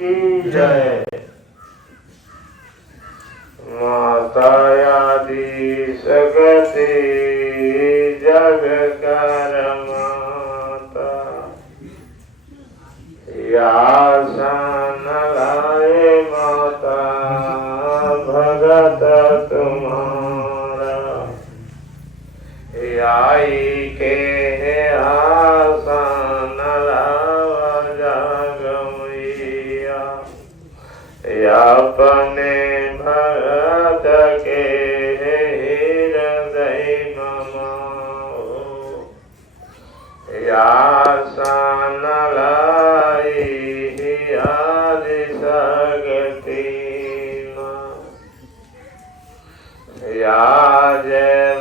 की जय। मातायादि सगति जग कर माता, यासन लाए माता भगत तुम्हारा। आई के आसन लावा जग मैया, अपने भगत के हृदय ममाओ। आसन लाई आदि सगति आज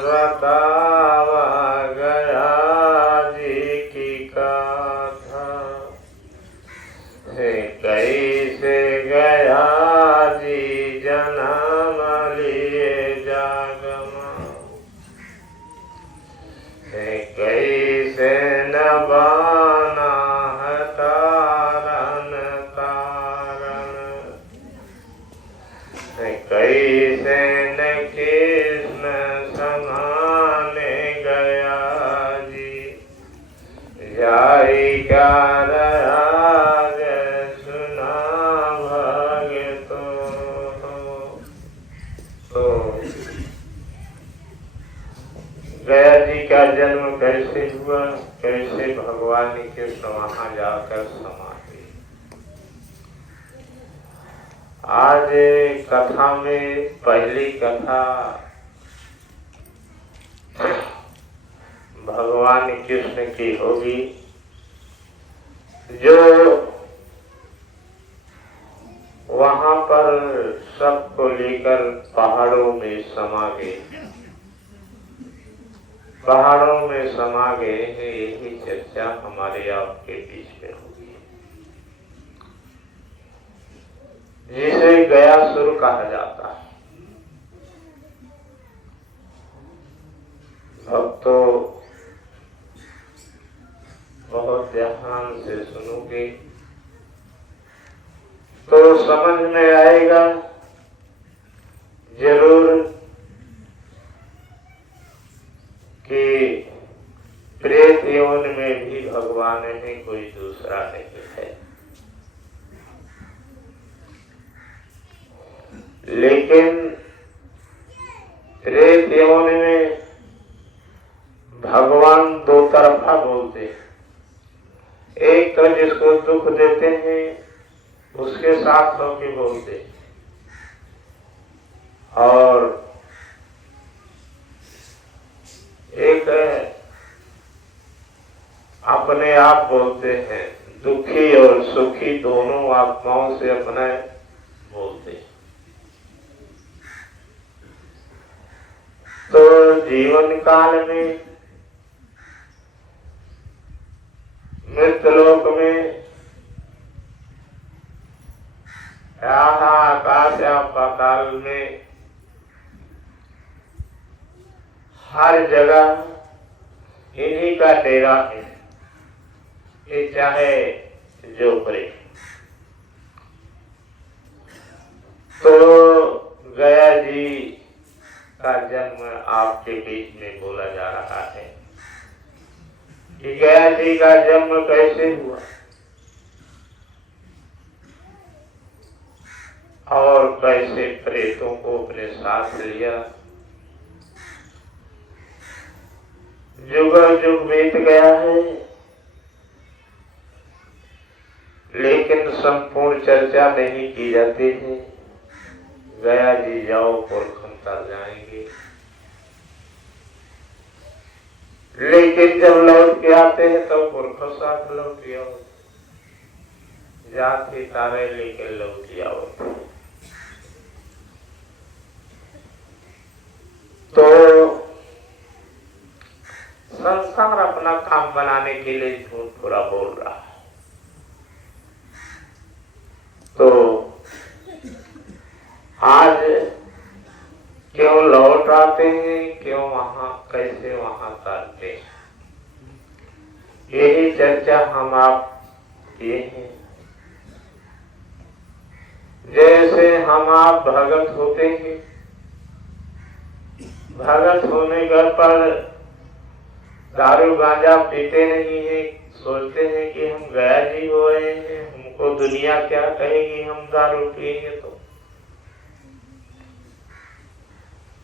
बतावा गया जी की कथा, कैसे गया जी जन्म लिए जग में, कैसे न बना है तारन तारण, कैसे न कृष्ण समाने गया जी, जाई कर आज सुना भगतो। तो गया जी का जन्म कैसे हुआ, कैसे भगवान कृष्ण वहां जाकर समा गए। आज कथा में पहली कथा भगवान कृष्ण की होगी, जो वहां पर सबको लेकर पहाड़ों में समा गए। पहाड़ों में समा गए हैं, यही चर्चा हमारे आपके बीच में होगी, जिसे गयासुर कहा जाता है। भक्तों बहुत ध्यान से सुनोगे तो समझ में आएगा जरूर कि प्रेत यौन में भी भगवान है, कोई दूसरा नहीं है। लेकिन प्रेत यौन में भगवान दो तरफा बोलते हैं। एक तो जिसको दुख देते हैं उसके साथ होके बोलते हैं, और एक अपने आप बोलते हैं। दुखी और सुखी दोनों आत्माओं से अपने बोलते हैं। तो जीवन काल में मृत्युलोक में आकाश या पाताल में हर जगह इन्हीं का डेरा है, ये चाहे जो करे। तो गया जी का जन्म आपके बीच में बोला जा रहा है कि गया जी का जन्म कैसे हुआ और कैसे प्रेतों को अपने साथ लिया। युग युग बीत गया है, लेकिन संपूर्ण चर्चा नहीं की जाती है। गया जी जाओ पुरखम तर जाएंगे, लेकिन जब लौट के आते हैं तो पुरखों साथ लौट आओ, जाति तारे लेके लौट आओ। तो संसार अपना काम बनाने के लिए झूठ पूरा बोल रहा है। तो आज क्यों लौट आते हैं, क्यों वहां, कैसे वहां करते हैं, यही चर्चा हम आप किए हैं। जैसे हम आप भगत होते हैं, भगत होने पर दारू गांजा पीते नहीं है, सोचते हैं कि हम गया जी हो रहे हैं, हमको दुनिया क्या कहेगी हम दारू पिएंगे तो।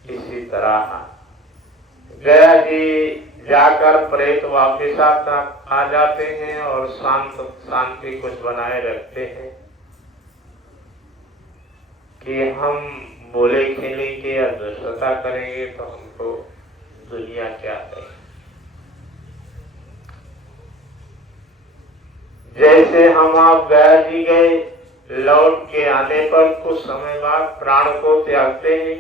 इसी तरह गया जी जाकर प्रेत वापिस आ जाते हैं और शांति कुछ बनाए रखते हैं कि हम बोले खेलेंगे या दुष्टता करेंगे तो हमको दुनिया क्या कहेगी। जैसे हम आप गया जी गए, लौट के आने पर कुछ समय बाद प्राण को त्यागते हैं,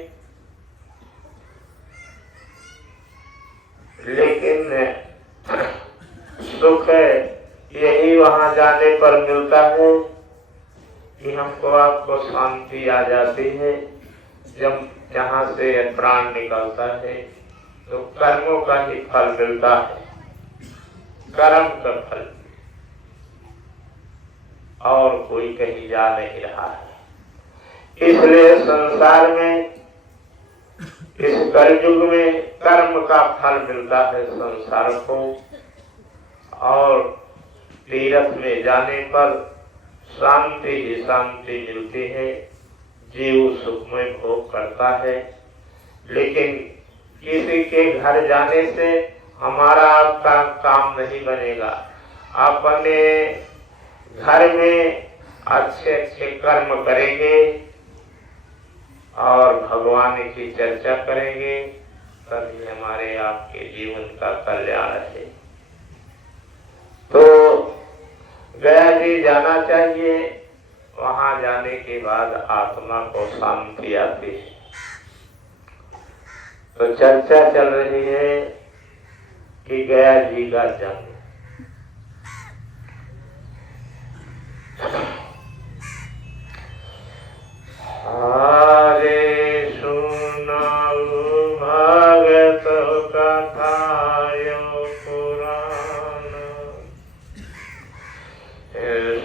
लेकिन सुख यही वहां जाने पर मिलता है कि हमको आपको शांति आ जाती है। जब जहां से प्राण निकलता है तो कर्मों का ही फल मिलता है, कर्म का फल, और कोई कहीं जा नहीं रहा है। इसलिए संसार में, इस कलयुग में कर्म का फल मिलता है संसार को, और तीर्थ में जाने पर शांति ही शांति मिलती है, जीव सुखमय भोग करता है। लेकिन किसी के घर जाने से हमारा आपका काम नहीं बनेगा। अपने घर में अच्छे अच्छे कर्म करेंगे और भगवान की चर्चा करेंगे, तभी हमारे आपके जीवन का कल्याण है। तो गया जी जाना चाहिए, वहां जाने के बाद आत्मा को शांति आती है। तो चर्चा चल रही है कि गया जी का जन्म। हरे सुनाऊ भगत कथायो पुराण,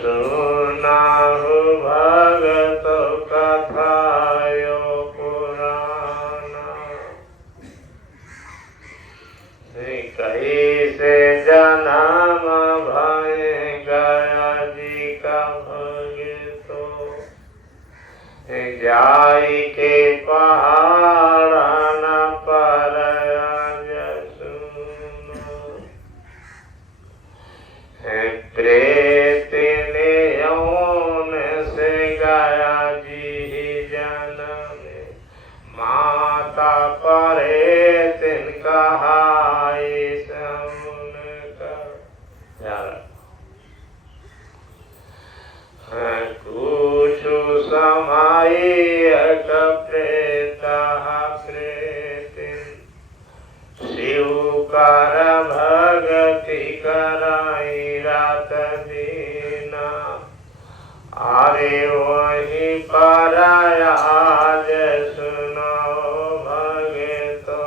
सुनाऊ भगत कथायो पुराण। कहीं से जन्म भय गया जी का भगतो, जाई के पहाड़ न पर सुनो, प्रेत ने यौन से गया जी जन्म, माता परे तिन कहाई समुन का। कुछ समाई प्रेत शिव कर भगति कराई रात दीना, अरे वही पर आज सुनो भगतो,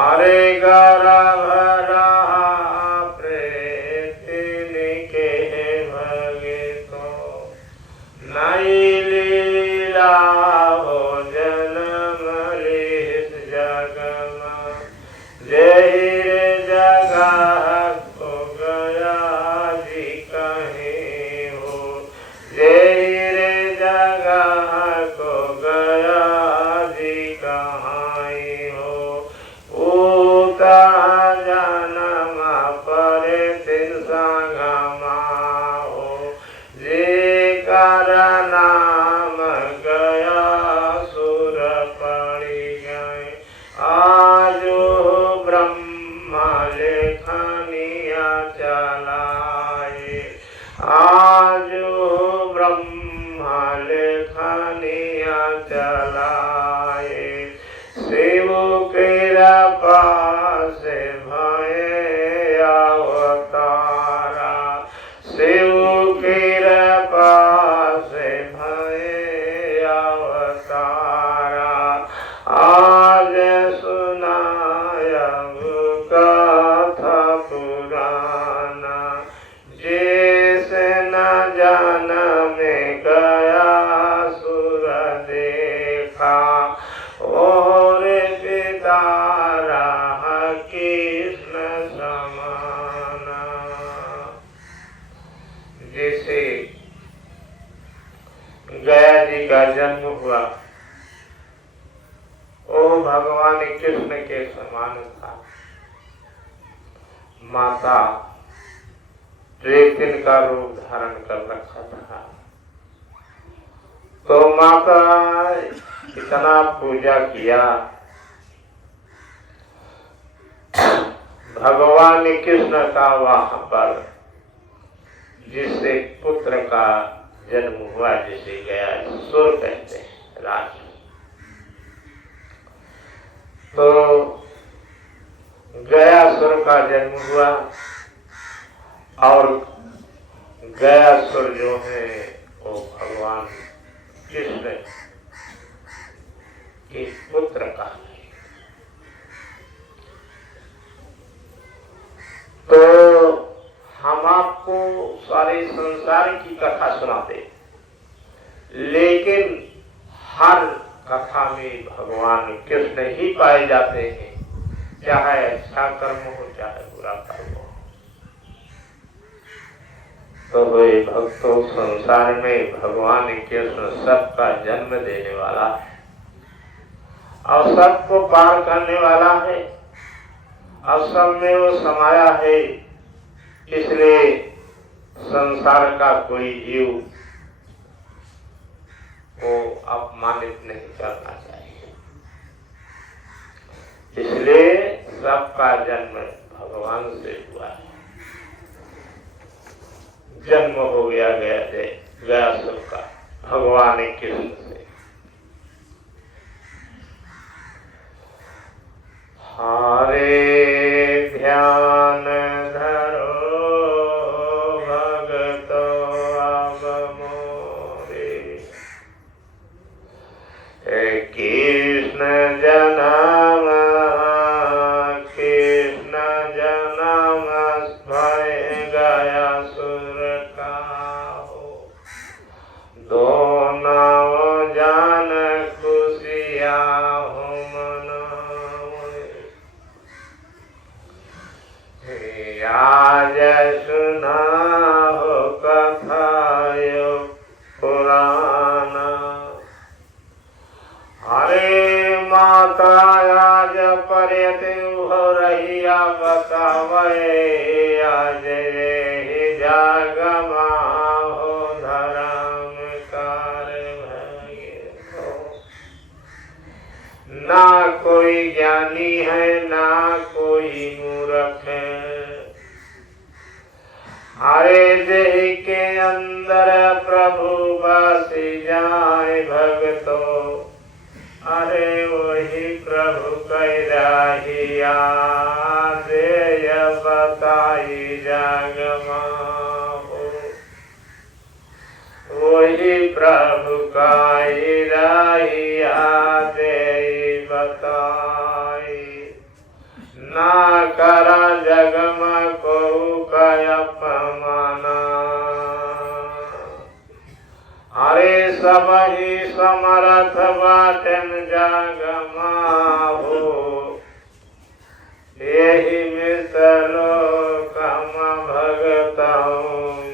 अरे गर्भ रहा प्रेत के भगतो, नई लीला हो जन्म इस जग में, जय जगह को गया जी कहीं हो, जय का और पिता रहा कृष्ण समाना। जैसे गया जी का जन्म हुआ वो भगवान कृष्ण के समान था। माता रेतिन का रूप धारण कर रखा था, तो माता इतना पूजा किया। भगवान कृष्ण का वहां पर जिससे पुत्र का जन्म हुआ, जिसे गया सुर कहते हैं, राज। तो गयासुर का जन्म हुआ और गयासुर जो है वो भगवान कृष्ण के पुत्र का। तो हम आपको सारे संसार की कथा सुनाते, लेकिन हर कथा में भगवान कृष्ण ही पाए जाते हैं, चाहे अच्छा कर्म हो चाहे बुरा कर्म हो। तो वे भक्तों, संसार में भगवान कृष्ण सबका जन्म देने वाला है और सबको पार करने वाला है और सब में वो समाया है। इसलिए संसार का कोई जीव को अपमानित नहीं करना चाहिए। इसलिए सबका जन्म भगवान से हुआ है। जन्म हो गया गयासुर का भगवान कृष्ण से। हारे ध्यान धरो भगतो अब मोरे, कृष्ण जन्म भय गयासुर का हो। दोनों जान खुशिया हो मनावे, आज सुना हो कथायो पुराना। अरे माता आज पर्यत हो रहिया बतावे, आज ही जागमा हो धर्म कार भगे हो। ना कोई ज्ञानी है ना कोई मूर्ख है, अरे देह के अंदर प्रभु बस जाए भगतो, अरे वही प्रभु कैराहिया दे बताई जगमा हो। वही प्रभु कैराहिया दे बताई, ना करा जगमा को अपमाना। अरे सब ही समर्थ बाटन जागमा हो, यही मृत लोकम भगतों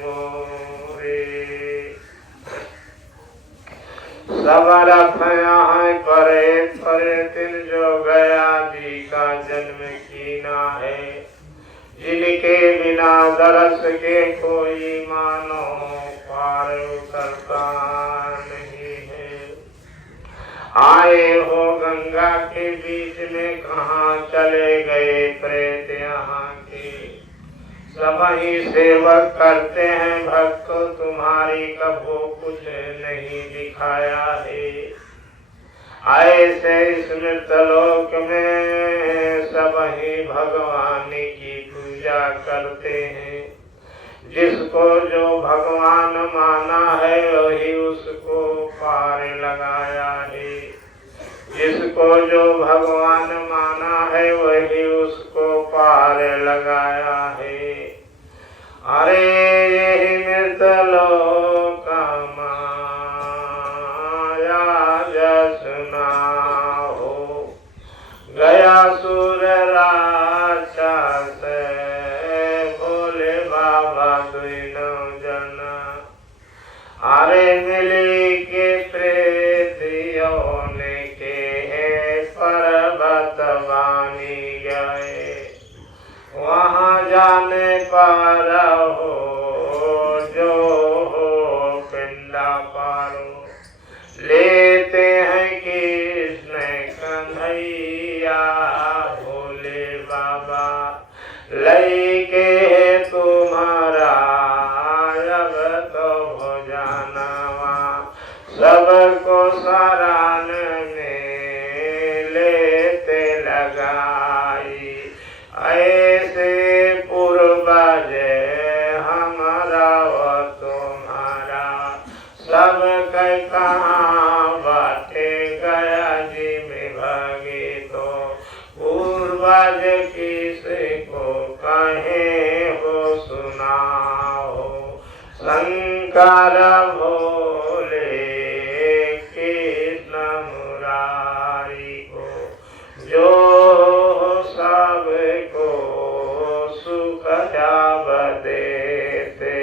मोरे। समर्थ यहाँ परे परे तिन जो गया जी का जन्म कीना है, जिनके बिना दरस के कोई मानो पार उतरता नहीं है। आए हो गंगा के बीच में कहाँ चले गए प्रेत यहाँ के, सब ही सेवक करते हैं भक्तों तुम्हारी, कभू कुछ नहीं दिखाया है। ऐसे स्मृत लोक में सब ही भगवान की पूजा करते हैं। जिसको जो भगवान माना है वही उसको पार लगाया है, जिसको जो भगवान माना है वही उसको पार लगाया है। अरे यही मृत लोक माया जस सुना हो। गया सुर राक्षस बोले बाबा दुनो जना, अरे मिली के प्रेतियों ने के पर्वत बानी गए, वहाँ जाने पर हो जो हो पिंडा पारो, लेते हैं कृष्ण कन्हैया भोले बाबा, लई के तुम्हारा अब तो हो जानावा, सबको सरान में लेते लगाई, ऐसे पूर्वज हमारा व तुम्हारा, सब कहाँ बाटे गया जी में भागे, तो पूर्वज किसको कहे हो सुनाओ, शंकर भोले कृष्ण मुरारी को, जो सबको सुख जाब देते,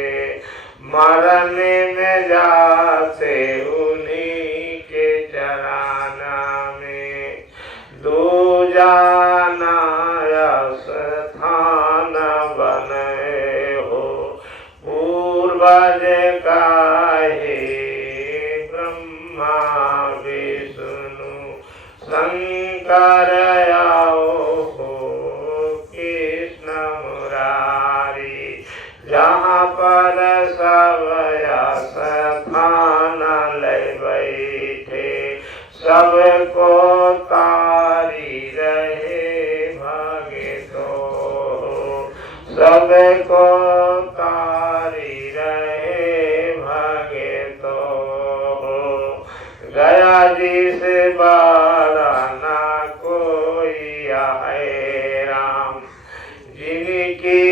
मरने में जाते उन्हीं के चराना में, दूजाना स्थान बने हो, पूर्वज काहे ब्रह्मा विष्णु शंकर आओ हो कृष्ण मुरारी, जहाँ पर सब स्थान ले बैठे, सबको तारी रहे भागे तो, सबको तारी रहे भागे तो, गया जी से बड़ा ना कोई है राम, जिनकी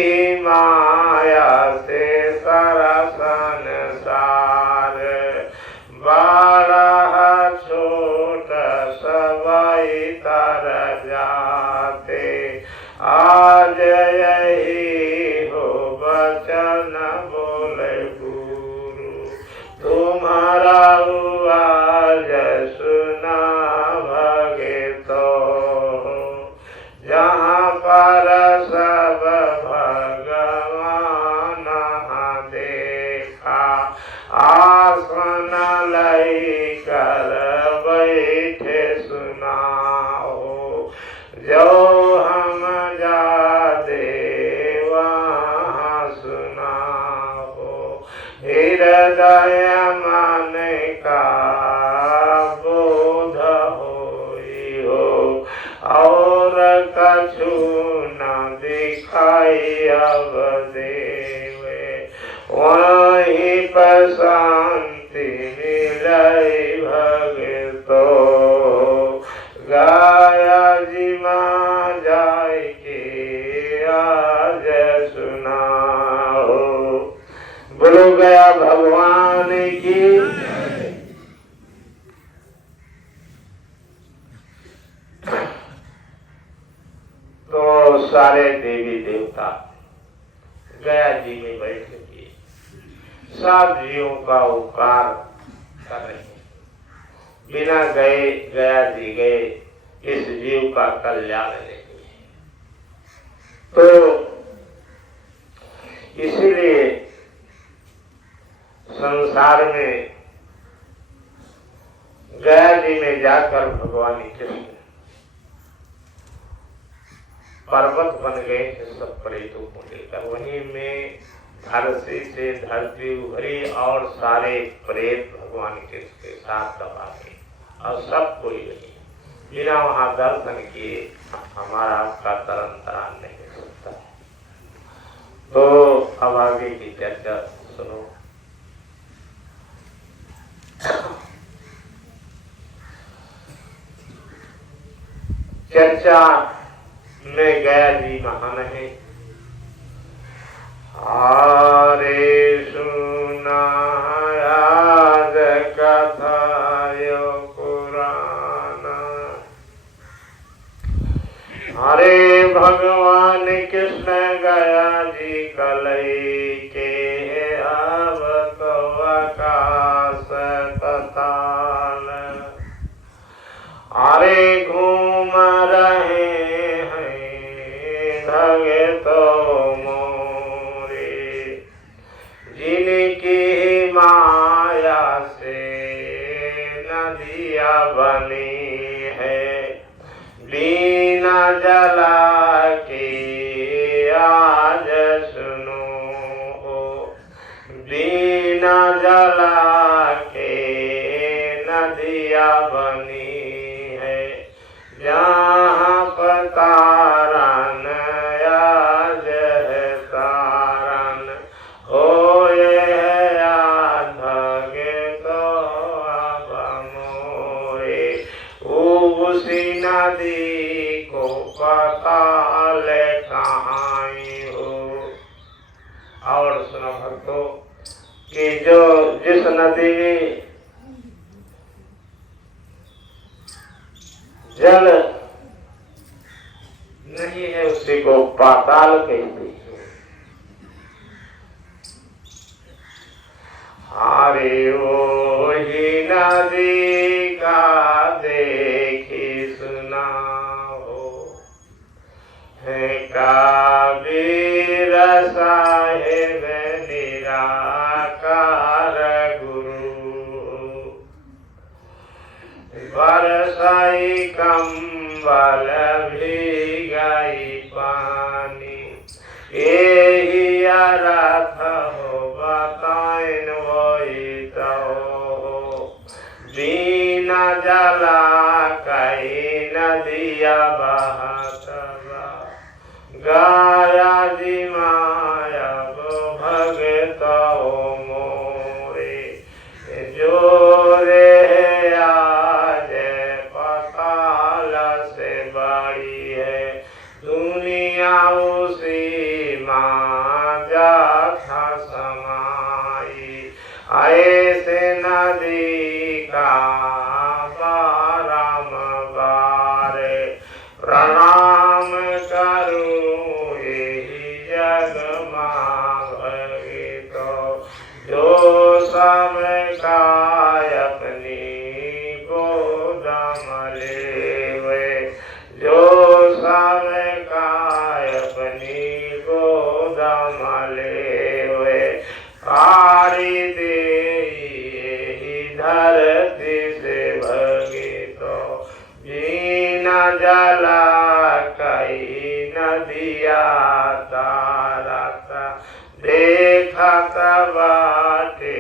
माया से सारा संसार, बड़ा छोटा सवाई तर जाते, आज यही हो वचन बोले गुरु, तुम्हारा आज सुना भगे तो, जहाँ पर सब भगवान देखा, आसन लई कर बैठे सुनाओ, जो हम जा दे वहाँ सुनाओ, हृदय मन का बोध होई हो, और कछु न दिखाई अब देवे, वहीं पर शांति मिलाई भगतो, गाया जी माँ जाय के आज सुनाओ, बोलो गया भगवान की। तो सारे देवी देवता गया जी में बैठ के सब जीवों का उपकार कर रहे हैं, बिना गए गया जी गए इस जीव का कल्याण नहीं है। तो इसीलिए संसार में गया जी में जाकर भगवान कृष्ण पर्वत बन गए थे सब प्रेतों को लेकर, वहीं में धरती से धरती उभरी और सारे प्रेत भगवान कृष्ण के साथ दबा गए और सब कोई नहीं, बिना वहां दर्शन किए हमारा आपका तरन तरान नहीं हो सकता है। तो अब आगे की चर्चा सुनो। चर्चा में गया जी महान है। हरे सुना आज कथा यो पुराण, हरे भगवान कृष्ण गया जी कलई के अब तो आकाश पताल। अरे घूम रहे हैं भगतो मोरे, जिनकी माया से नदियाँ बनी है, बीना जला के आज सुनो हो, बीना जला के नदियाँ बनी है, जहाँ पर तारन आज है तारन होए है आज भगतो अब मोरे। उसी नदी को पाताल कहाई हो। और सुनो भक्तों कि जो जिस नदी में जल नहीं है उसी को पाताल कहते हैं। हरे वो ही नदी का देखी सुना हो, है कबीर साहेब निराकार गुरु, बरसाई कंबल भी गई पानी, यही अर्थ हो बताइन वही तो हो, बीना जला कई नदिया बहत गाया जी माया भगतो मोरे, जो रे आज पताल से बड़ी है, दुनिया उसी माँ जाथा समाई, ऐसे नदी का बारम बारे प्रणाम करूं यही जग माँ भगतो, जो समय का अपनी गोदम लेवे, जो समय का अपनी गोदम लेवे, कारी दे धरती से भगतो, बीना जला कई नदिया तारत, देखत बाटे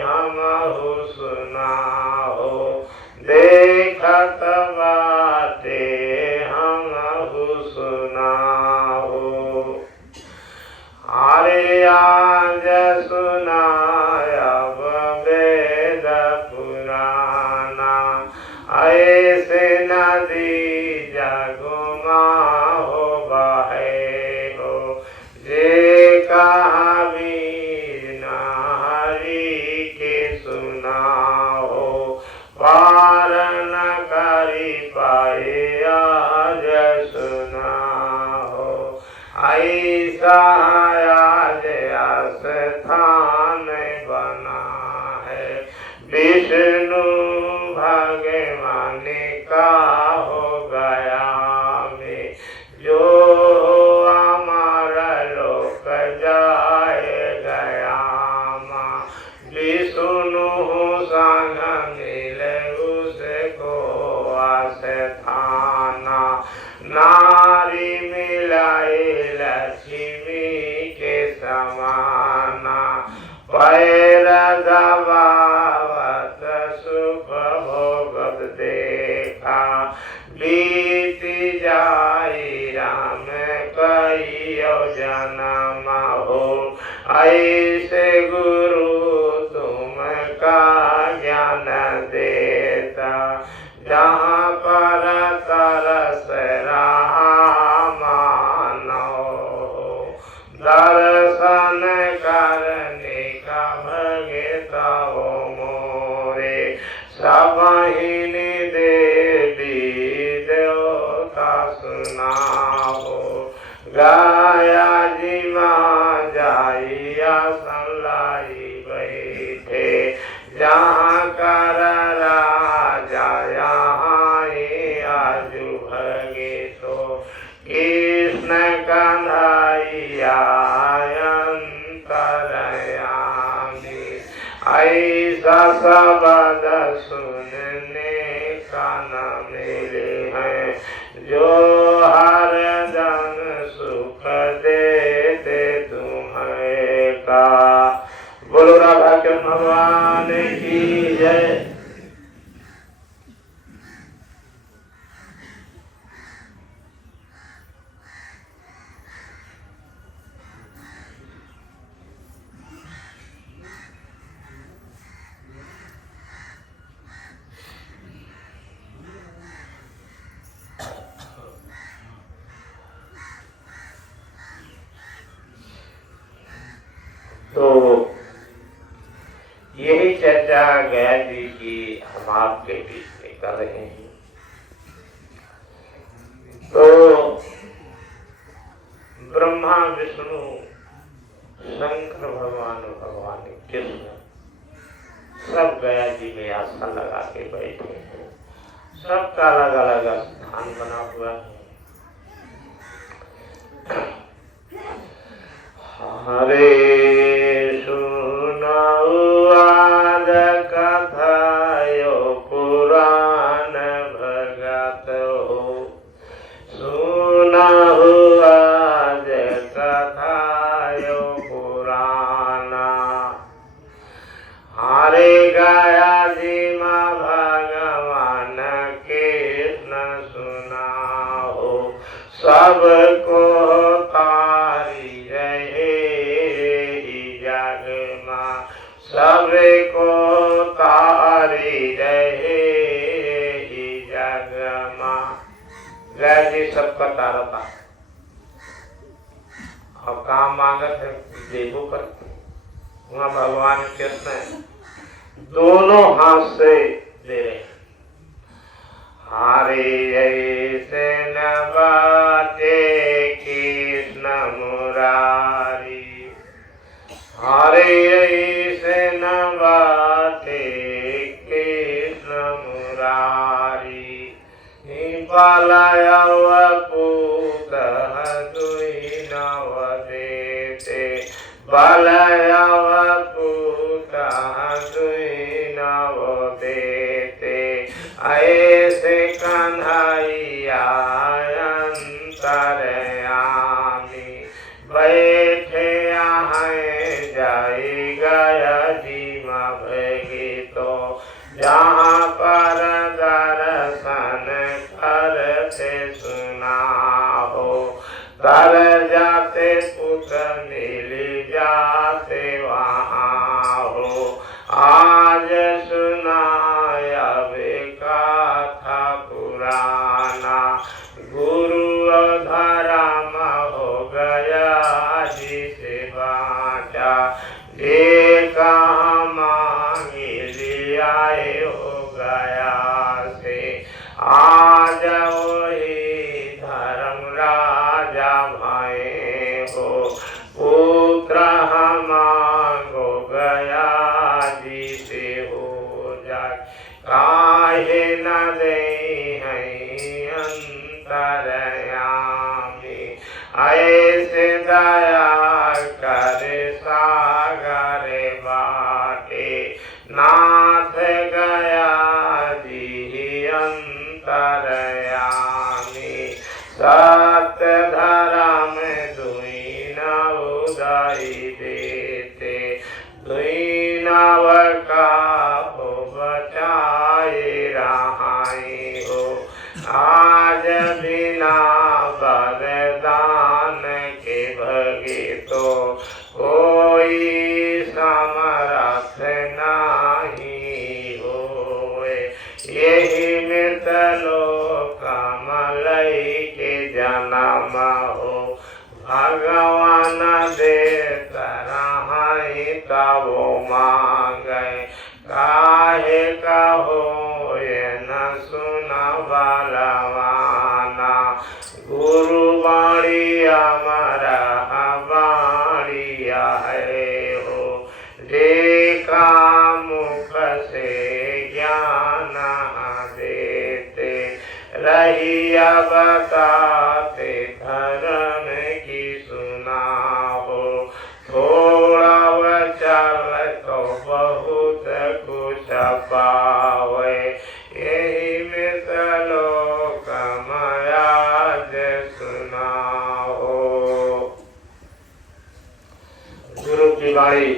हमहु सुना हो, देखत बाटे हमहु सुना हो। अरे आज सुनाया वेद पुराना, ऐसे नदी जगमा हो बहे हो, जे कहा बीना हरि के सुना हो, पार न करी पाए आज सुना हो, ऐसा आज आस्थान बना है, विष्णु भगवान का हो गया में, जो हमारा लोक जाए गया माँ, विष्णु संग मिले उसको आस्थाना, नारी मिलाई लक्ष्मी के समाना, पैर दबावत सुख भोगत देखा, बीती जाई राम कहियो जन्म हो, ऐसे गुरु तुम का ज्ञान देता, जहाँ पर तरस रहा मानो, दर्शन करने का भगता मोरे, सबहिन देवी देवता सुनाओ। गया जी माँ जाइया संलाई बैठे, जहाँ कर राजा यहाँ ही आजू भगे तो कृष्ण कन्हैया अंतरयामी। ऐसा शब्द सुनने का न मिले हैं, जो हर दम सुख देते तुम्हें का। बोलो राधा के भगवान की जय। तो यही चर्चा गया जी की हम आपके बीच में कर रहे हैं। तो ब्रह्मा विष्णु शंकर भगवान कृष्ण सब गया जी में आसन लगा के बैठे हैं। सबका अलग अलग स्थान बना हुआ है। हरे सुनाओ आज कथायो पुराण भगत हो। सुनाओ आज कथायो पुराना। हरे गया जी माँ भगवान कृष्ण सुनाओ। सबको सबको तारी रहे ही जगमा। गया जी सबका तारता और काम मांगत है देवो करते। वहाँ भगवान कृष्ण दोनों हाथ से दे रहे। हरे ऐसे न बाटे कृष्ण मुरारी। हरे ऐसे न बाटे कृष्ण मुरारी। पालयव पूत दुई नव देते। पालयव पूत दुई नव देते। ऐसे कन्हैया अंतरयामी। बैठे जाई गया जी माँ भगे तो, जहाँ पर दर्शन करते सुना हो। तर जाते पुत मिल जाते वहाँ हो। आज सुनाया वे कथा पुराना। गुरु धर्म हो गया जी से बाँचा। ये कहाँ मांगी लियाए हो गया से। आज वही धर्म राजा भाई हो। पुत्र मांगो गया जी से हो जाए। काहे न दे हैं अंतरयामी। ऐसे दया कर सागर बाटे। नाथ गया जी अंतरयामी। सत्य धर्म दुई नव उदाई देते। दुई नव का हो बचाए रहाई हो। आज बिना बलिदान के भगे तो कोई समर्थ नहीं होए। यही मृत लोक मलई के जन्म हो। भगवान दे तरहाई तब मांगे। काहे कहो ये न सुन बलवाना। रहिया बताते धर्म की सुनाओ। थोड़ा वचन तो बहुत कुछ पावे, यही में श्लोक आज सुनाओ। गुरु की वाणी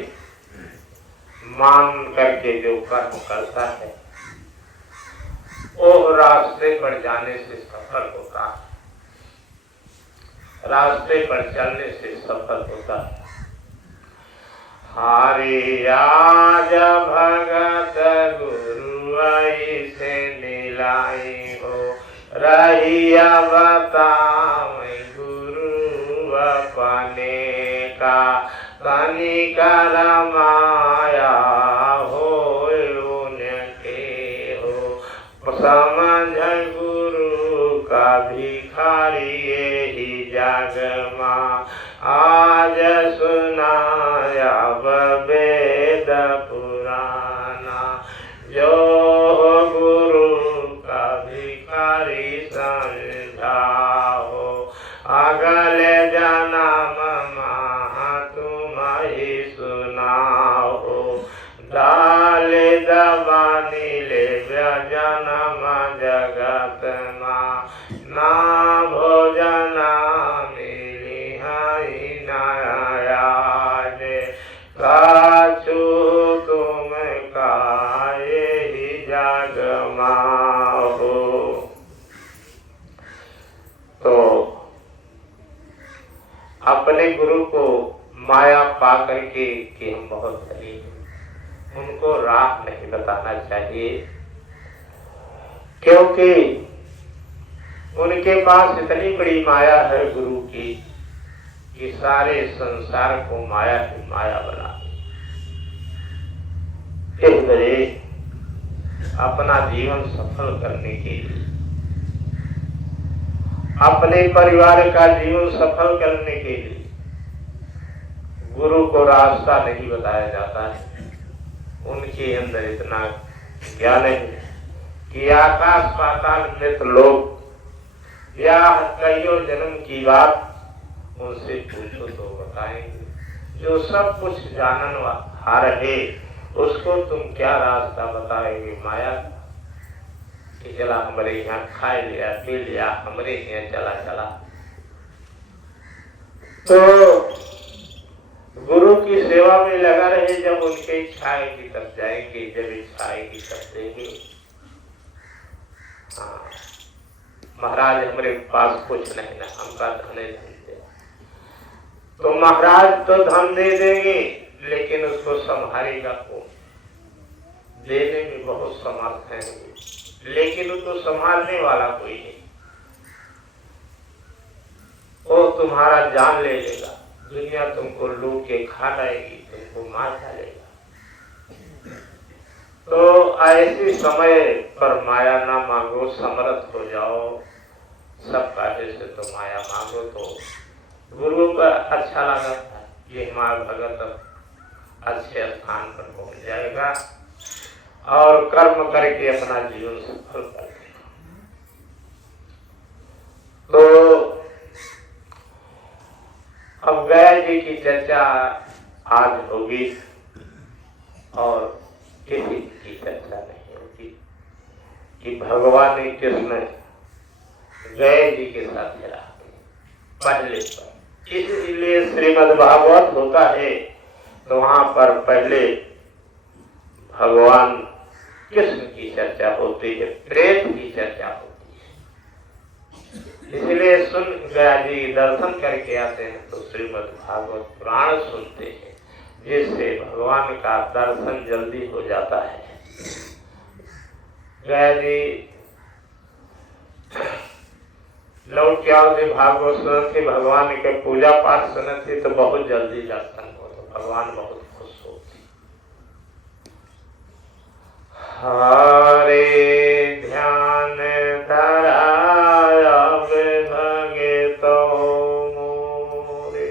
मान करके जो कर्म करता है वो रास्ते पर जाने से सफल होता है, रास्ते पर चलने से सफल होता है। हरि आज भगत गुरु ऐसे मिलाई हो, रहिया बतावे गुरु अपने का, कनिका माया हो उनके हो। समझ गुरु का भिखारी यही जग माँ, आज सुनाया वेद पुराना। जो गुरु का भिखारी समझाओ, अगले जन्म तुम ही सुनाओ। दाल दबानी ले जन्म जगत माँ, ना भोजन मिली हाई नायाज। काचू तुम का यही जग माँ हो। तो अपने गुरु को माया पा करके कि हम बहुत धनी हैं, उनको राह नहीं बताना चाहिए, क्योंकि उनके पास इतनी बड़ी माया है गुरु की कि सारे संसार को माया ही माया बना दे। अपना जीवन सफल करने के लिए, अपने परिवार का जीवन सफल करने के लिए गुरु को रास्ता नहीं बताया जाता है। उनके अंदर इतना ज्ञान है कि आकाश पाताल मृत लोग या कईयों जन्म की बात उनसे पूछो तो बताएंगे। जो सब कुछ जानन हार है उसको तुम क्या रास्ता बताएंगे माया कि चला हमारे यहाँ खा लिया पी लिया, हमारे यहाँ चला चला। तो गुरु की सेवा में लगा रहे, जब उनकी इच्छा आएगी तब जाएंगे, जब इच्छा आएगी तब देंगे। हाँ, महाराज हमारे पास कुछ नहीं ना, हमका धन धन दे। तो महाराज तो धन दे देंगे, लेकिन उसको संभालेगा कौन? देने में बहुत समर्थ है, लेकिन उसको संभालने वाला कोई नहीं। वो तुम्हारा जान ले लेगा, दुनिया तुमको लूट के खा जाएगी, तुमको मार डालेगा। तो ऐसे समय पर माया ना मांगो, समर्थ हो जाओ। सब काहे से तो माया मांगो। तो गुरु का अच्छा लगा था, ये हमारा भगत अच्छे स्थान पर पहुंच जाएगा और कर्म करके अपना जीवन सफल कर देगा। तो अब गया जी की चर्चा आज होगी और किसी की चर्चा नहीं होगी कि भगवान ने कृष्ण गए जी के साथ चला पहले पर। इसलिए श्रीमद् भागवत होता है तो वहां पर पहले भगवान कृष्ण की चर्चा होती है, प्रेम की चर्चा होती है। इसलिए सुन गया जी दर्शन करके आते हैं तो श्रीमद् भागवत पुराण सुनते हैं, जिससे भगवान का दर्शन जल्दी हो जाता है। गया जी लौट के आओ थे, भागवत सुनते, भगवान के पूजा पाठ सुनते तो बहुत जल्दी दर्शन हो, तो भगवान बहुत खुश होते। हरे ध्यान धरा भगतो मोरे,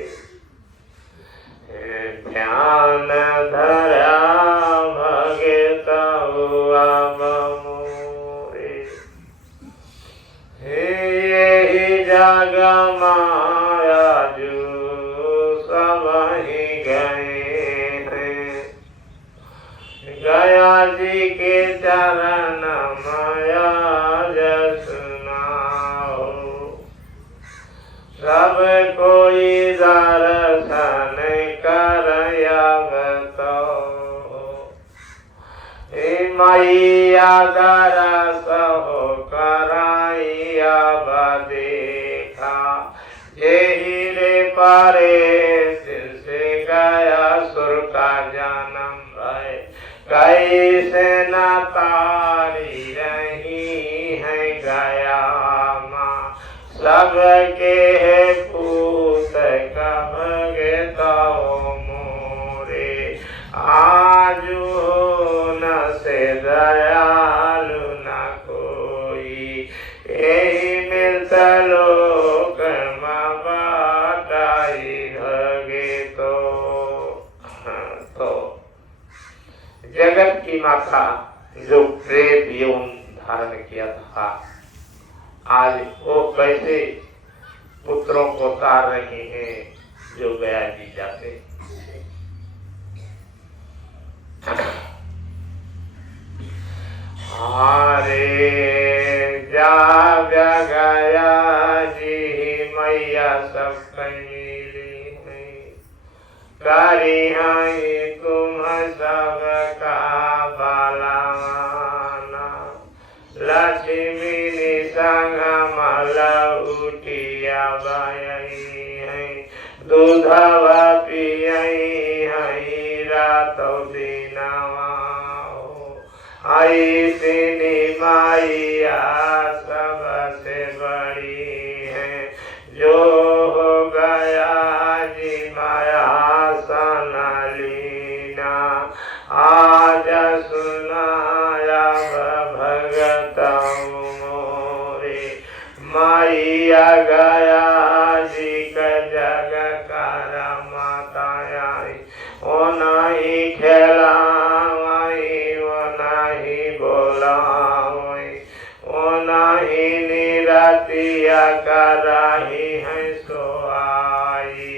ध्यान धरा भगतो अब मोरे। जग माया जो सब ही गए हैं। गया जी के चरण माया जसुनाओ, सब कोई दर्शन करया बताओ। मैया दरस हो कराइया देखा, यही रे पारे से गया सुर का जन्म है। कैसे न तारी रही है गया माँ, सबके है पूत कब गेताओ मोरे। आज न से दयालु न कोई, यही मिलता लोक माँ बाटाई भगे। तो जगत की माता जो प्रेत यौन धारण किया था, आज वो कैसे पुत्रों को तार रहे हैं जो गया जी जाते। हरे जाग गया जी मैया सब कैली हैं, करी हैं तुम सब का बालाना। लक्ष्मी संग मल उठिया बयई है, दूधवा पियई है रातों दिनवा। ऐसी माइया सबसे बड़ी है, जो हो गया जी माया सनलीना। आज सुनाया भगत मोरे, माइया गया जी का जग कर माता आई। ओ नहीं खेला निरतिया कराही है सोआई।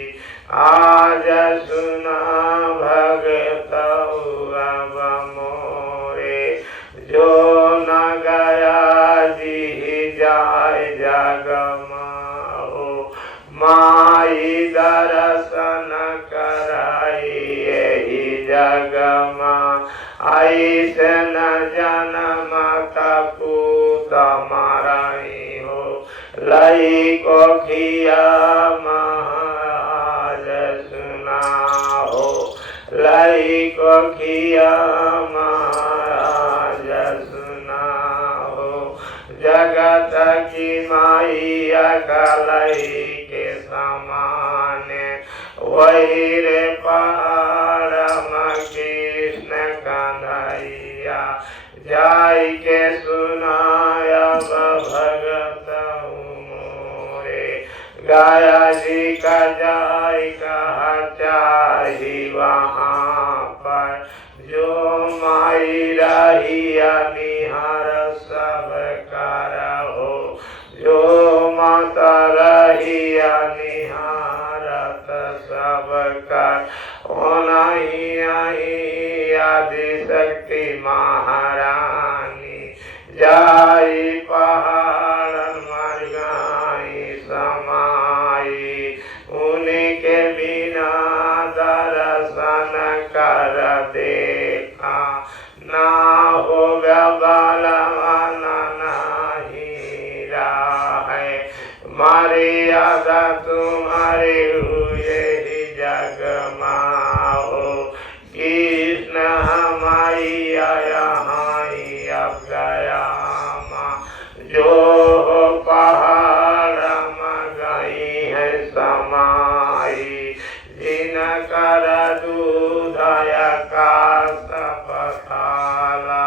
आज सुना भगत अब मोरे, जो न गया जी जाय जग माओ। माई दर्शन कराई यही जग माँ, ऐसे न जन्म पूत माराई हो। लई को खिया महाराज सुनाओ, लई को खिया महाराज सुनाओ। जगत की माइया कलई के समान, वही रे परम कृष्ण कन्हैया। जाय के सुनाया भगत मोरे, गाया जी का जाय कहा चाही वहाँ पर। जो माई रहिया निहार सब करहो, जो माता रहिया निहारत सब कर। ओ नहीं आई आदि शक्ति महारानी, जाई पहाड़ मरगाई समाई। उनके बिना दर्शन कर देखा, ना हो बलवान नहीं है। मर्यादा तुम्हारे हुए ही जग माओ। कृष्ण हमारी आया अब गया माँ, जो पहाड़ गई है समाई। जिन कर दूधया का सपथाला,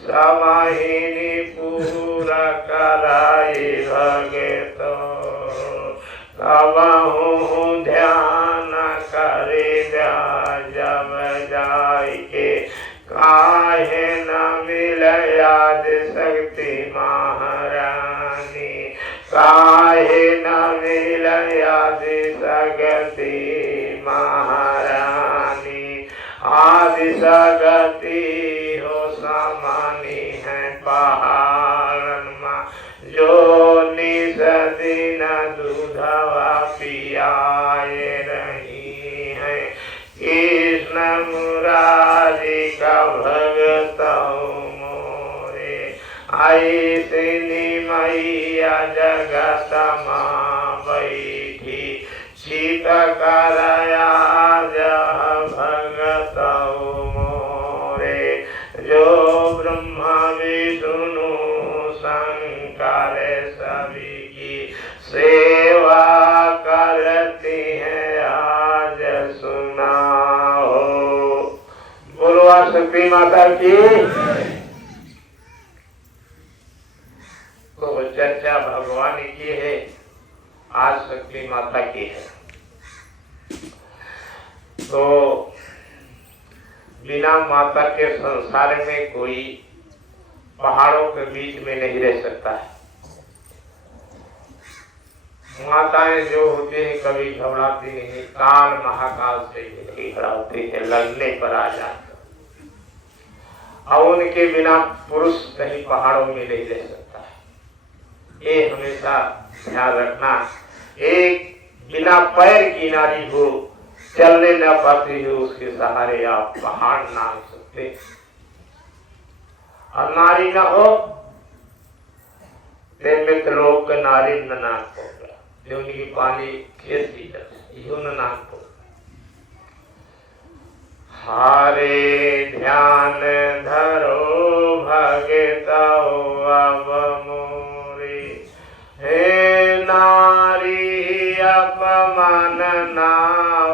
समाहिनी पूरा कराई भगे। तो तब हूँ ध्यान करे जब जाय के, काहे न मिल याद शक्ति महारानी। काहे न मिले आदि सगति महारानी। आदि सगति हो समानी है पहाड़न माँ, जो निस दिन दूधवा पियाए रही है। कृष्ण मुरारी का भगत मोरे, ऐसनी मैया जगत माँ बैठी। छिप करया जह भगत मोरे, जो ब्रह्मा विष्णु शंकर सभी की सेवा करती है आज सुनाओ। बोलो शक्ति माता की। तो चर्चा भगवान की है, आज शक्ति माता की है। तो बिना माता के संसार में कोई पहाड़ों के बीच में नहीं रह सकता है। माताएं जो होती हैं कभी घबराती नहीं, काल महाकाल से भी नहीं घबराती है, लगने पर आ जाती। और उनके बिना पुरुष कहीं पहाड़ों में नहीं रह सकता है। ये हमेशा ध्यान रखना। एक बिना पैर की नारी हो, चलने न पाती हो, उसके सहारे आप पहाड़ ना हो सकते। और नारी न हो लोग नारी न नाक हो गया, उनकी पानी खेती न नाक हो। हारे ध्यान धरो भगता अब मोरे, हे नारी अपमान ना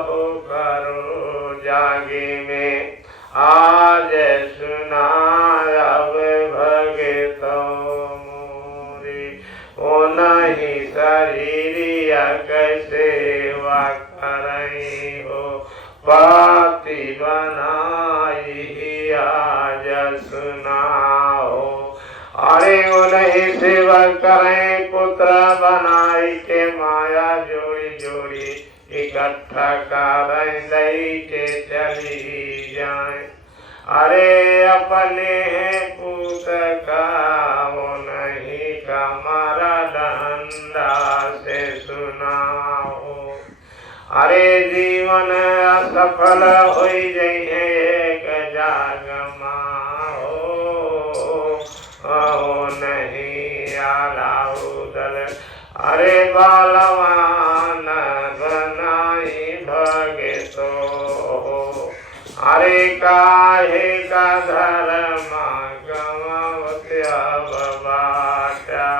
हो करो जागे में। आज सुना अब भगत मोरे, ओ नहीं शरीरिया कैसे वा करई हो। पाती बनाई आज सुनाओ। अरे वो नहीं सेवा करें, पुत्र बनाई के माया जोड़ी जोड़ी इकट्ठा करें, लई के चली जाए। अरे अपने पूत का वो नहीं कमरा डंडा से सुनाओ। अरे जीवन असफल हो जाए एक जागमा हो नहीं आला उदल। अरे बालवान बनाई भगतो, अरे काहे का धर्म गवावत अब बाटा।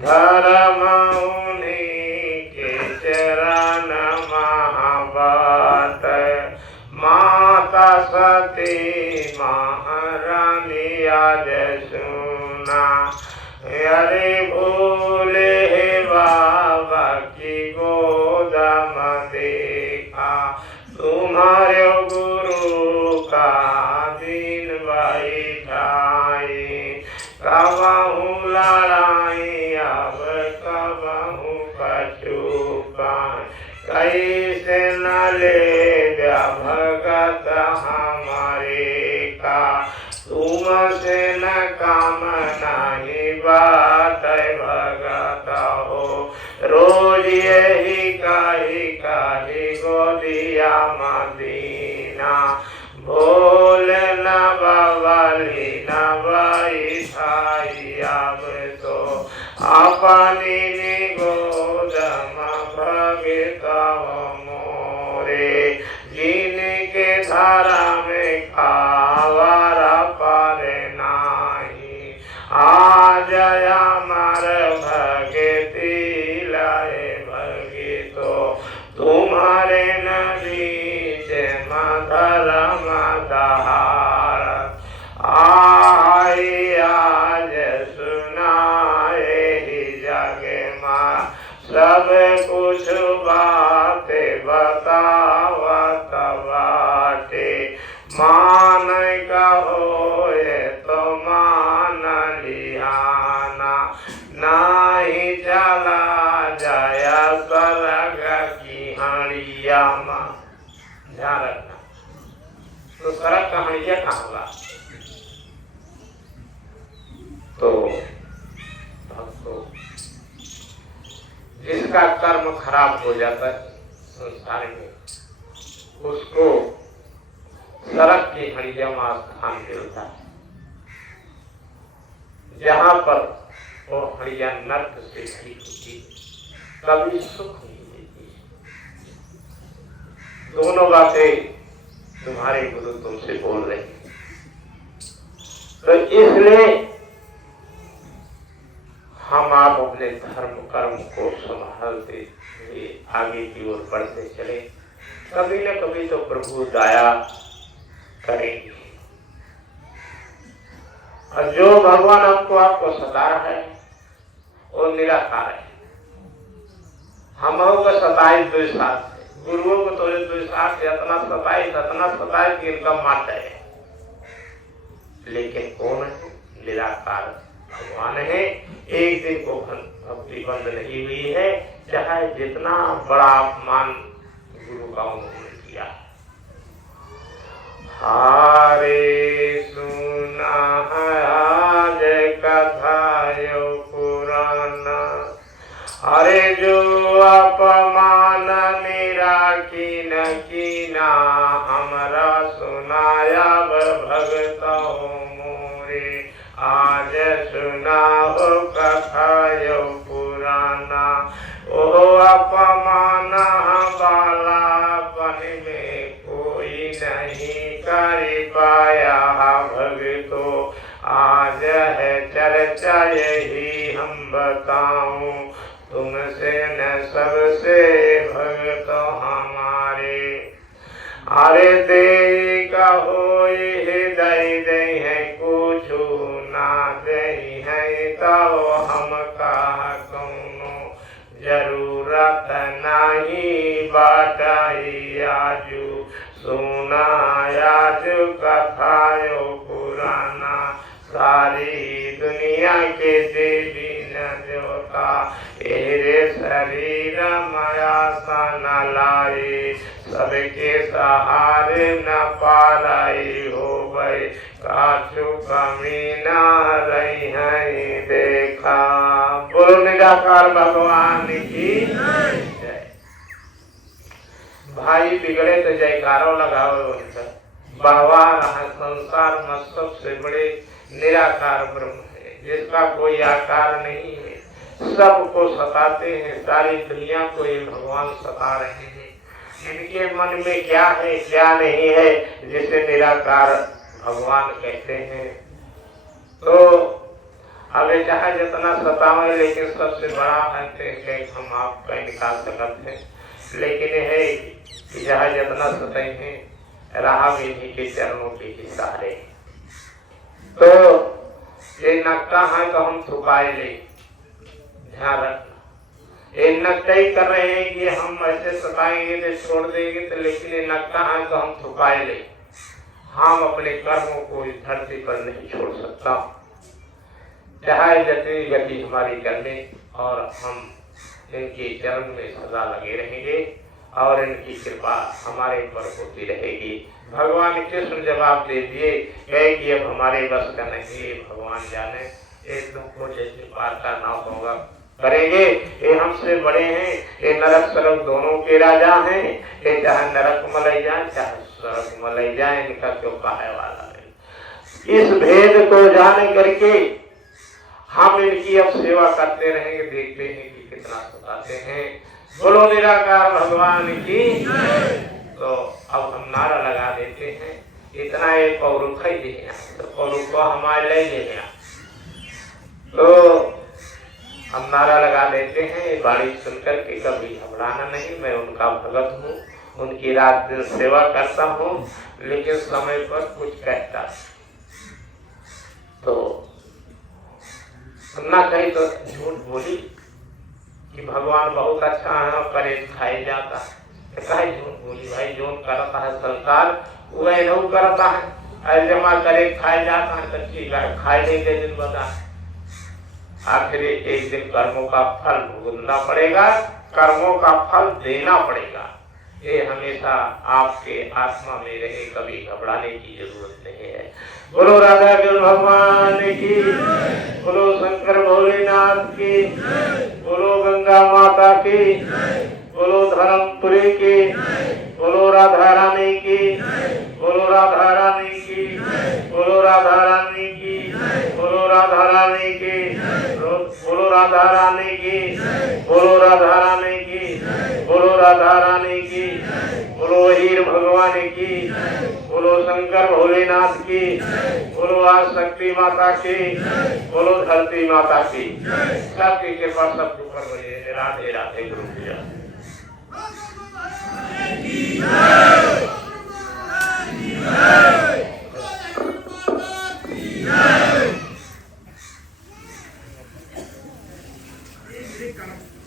धर्म उन्हीं के चरण महाबाट। माता सती महारानी आज सुना। अरे भूले बाबा की गोद में देखा, तुम्हारे गुरु का दिन बैठाई। कबहू लड़ाई अब कबहू कछुपाई, कैसे न ले भगत हमारे का। तुमसे न काम नहीं बात भगत हो। रोज यही काही गोदिया मदीना। भोल न बवाली न बैठाई अब तो अपनी गोद भगत मोरे। जिनके धारा में खावारा पारे नाही, आ जया मार भगती लाए भगतो। तुम्हारे नबीच मधरम दहार, आई आज सुनाए ही जगे माँ। सब कुछ बातें बतावत बाटे, मान कहो ये तो मान लिहाना। नाही चला जाया सरग की हड़िया माँ। ध्यान रखना। तो सरग का हड़िया कहाँ होगा? तो भक्तों, जिसका कर्म खराब हो जाता है संसार में, उसको सरग की हड़िया में स्थान मिलता है, जहां पर वो हड़िया नर्क से भरी होती है, कभी सुख नहीं देती। दोनों बातें तुम्हारे गुरु तुमसे बोल रहे हैं। तो इसलिए हम आप अपने धर्म कर्म को संभालते हुए आगे की ओर बढ़ते चले, कभी न कभी तो प्रभु दया करेंगे। और जो भगवान हमको आपको सता रहा है वो निराकार है। हम को सताए द्वेषात है, गुरुओं को तो द्वेषात इतना सताए कि इनका मार जाए। लेकिन कौन है? निराकार भगवान है। एक दिन को भक्ति बंद नहीं हुई है, चाहे जितना बड़ा अपमान गुरु का उन्होंने किया। हारे सुना है आज कथा यो पुराना, अरे जो अपमान मेरा कीना हमरा सुनाया भगता मोरे। आज सुना हो कथा यो पुराना, ओ अपमान बालापन में कोई नहीं कर पाया भगतो। आज है चर्चा यही हम बताऊं, तुमसे न सबसे भगत हमारे। अरे दे कहो हृदय दे है कुछ ना दे है, तो हम कहा कौनो जरूरत नहीं बाटाई आजू। सुना आजू कथा यो पुराना, सारी दुनिया के देवी न देवता तेरे शरीर माया सा न लाए। सबके सहारे न पाराई हो गए, काचू कमी न रही है देखा। बोलो निराकार भगवान की जय। भाई बिगड़े तो जयकारो लगाओ उनका। भगवान संसार में सबसे बड़े निराकार ब्रह्म है, जिसका कोई आकार नहीं है, सबको सताते हैं। सारी दुनिया को ये भगवान सता रहे हैं। इनके मन में क्या है क्या नहीं है, जिसे निराकार भगवान कहते हैं। तो अबे चाहे जितना सतावे, लेकिन सबसे बड़ा है हम आपका इनकार सकते हैं। लेकिन है कि चाहे जितना सताए हैं, रहा विधि के चरणों के ही सहारे। तो ये नक्का है तो हम थुकाए ले। ध्यान रखना, ये नक्का ही कर रहे हैं कि हम ऐसे सताएंगे तो छोड़ देंगे, तो लेकिन ये नक्का है तो हम थुकाए ले। हम अपने कर्मों को इस धरती पर नहीं छोड़ सकता, चाहे जितनी गति हमारी करने, और हम इनके चरण में सदा लगे रहेंगे और इनकी कृपा हमारे ऊपर होती रहेगी। भगवान कृष्ण जवाब दे दिए कि अब हमारे बस का नहीं, भगवान जाने। एक तुमको जैसे पार करना होगा करेंगे। ये हमसे बड़े हैं, ये नरक स्वर्ग दोनों के राजा हैं। ये चाहे नरक में ले जाए चाहे स्वर्ग में ले जाए, इनका क्यों कहे वाला नहीं। इस भेद को जाने करके हम इनकी अब सेवा करते रहेंगे, देखते हैं कि कितना सताते हैं। बोलो निराकार भगवान की। तो अब हम नारा लगा देते हैं, इतना एक पौरुख ही दिया तो पौरुख को हमारे ले लेना। तो हम नारा लगा देते हैं, बाणी सुनकर के कभी घबराना नहीं। मैं उनका भगत हूँ, उनकी रात दिन सेवा करता हूँ, लेकिन समय पर कुछ कहता तो ना कहीं तो झूठ बोली कि भगवान बहुत अच्छा है और करेज खाए जाता है। कहीं झूठ बोली भाई, जो करता है संसार वही नहीं करता है। जमा करे खाए जाता है तो ठीक है, खाए नहीं दे दिन बता। आखिर एक दिन कर्मों का फल भुगतना पड़ेगा, कर्मों का फल देना पड़ेगा। ये हमेशा आपके आत्मा में रहे, कभी घबराने की जरूरत नहीं है। बोलो राधा कृष्ण भगवान की, बोलो शंकर भोलेनाथ की, बोलो गंगा माता की, बोलो धर्मपुरी की, बोलो राधा रानी की, बोलो राधा रानी की, बोलो राधा रानी की, बोलो राधा रानी की, बोलो राधा रानी की, बोलो राधा रानी की, बोलो राधा रानी की, बोलो हीर भगवान की, बोलो शंकर भोलेनाथ की, बोलो आज शक्ति माता की, बोलो धरती माता की। सबकी कृपा सब ऊपर बने। राधे राधे गुरु प्रिया। Hey,